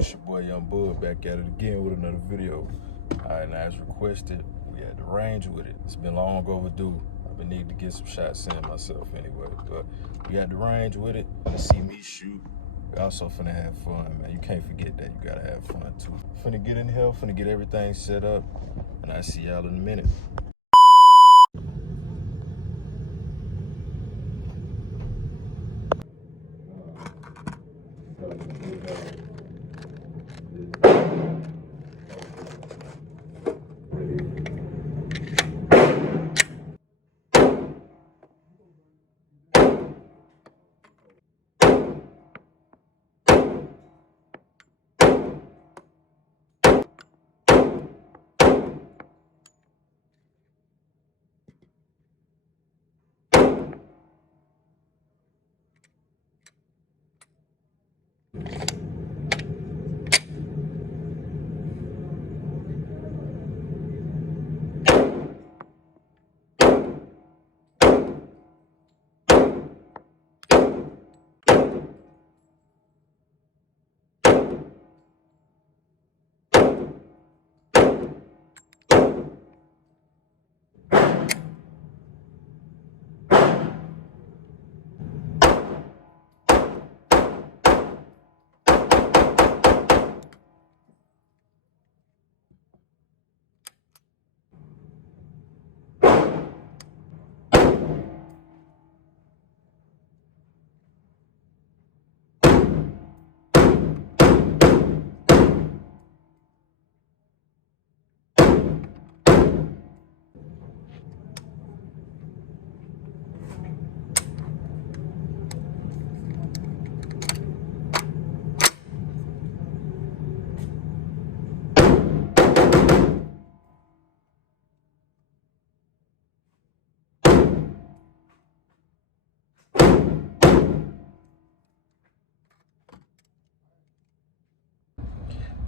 It's your boy Young Bud back at it again with another video. Alright, now as requested, we had the range with it. It's been long overdue. I've been needing to get some shots in myself anyway, but we got the range with it. To see me shoot. We also finna have fun, man. You can't forget that. You gotta have fun too. Finna get in here, finna get everything set up, and I'll see y'all in a minute.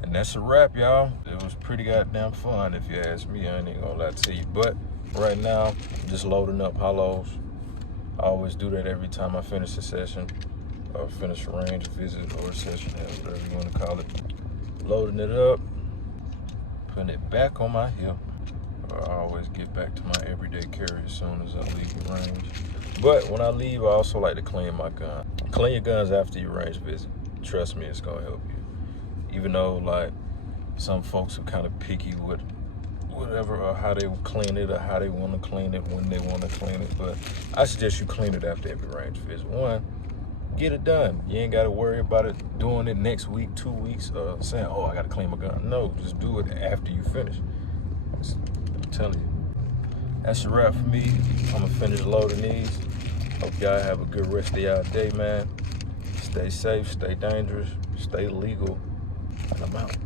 And that's a wrap, y'all. It was pretty goddamn fun, if you ask me. I ain't gonna lie to you. But right now, I'm just loading up hollows. I always do that every time I finish a session, or finish a range visit or a session, whatever you want to call it. Loading it up, putting it back on my hip. I always get back to my everyday carry as soon as I leave the range. But when I leave, I also like to clean my gun. Clean your guns after your range visit. Trust me, it's gonna help you. Even though, like, some folks are kind of picky with whatever, or how they clean it, or how they want to clean it, when they want to clean it. But I suggest you clean it after every range visit. One, get it done. You ain't got to worry about it doing it next week, 2 weeks, saying, oh, I got to clean my gun. No, just do it after you finish. I'm telling you. That's a wrap for me. I'm going to finish loading these. Hope y'all have a good rest of y'all day, man. Stay safe, stay dangerous, stay legal. And I'm out.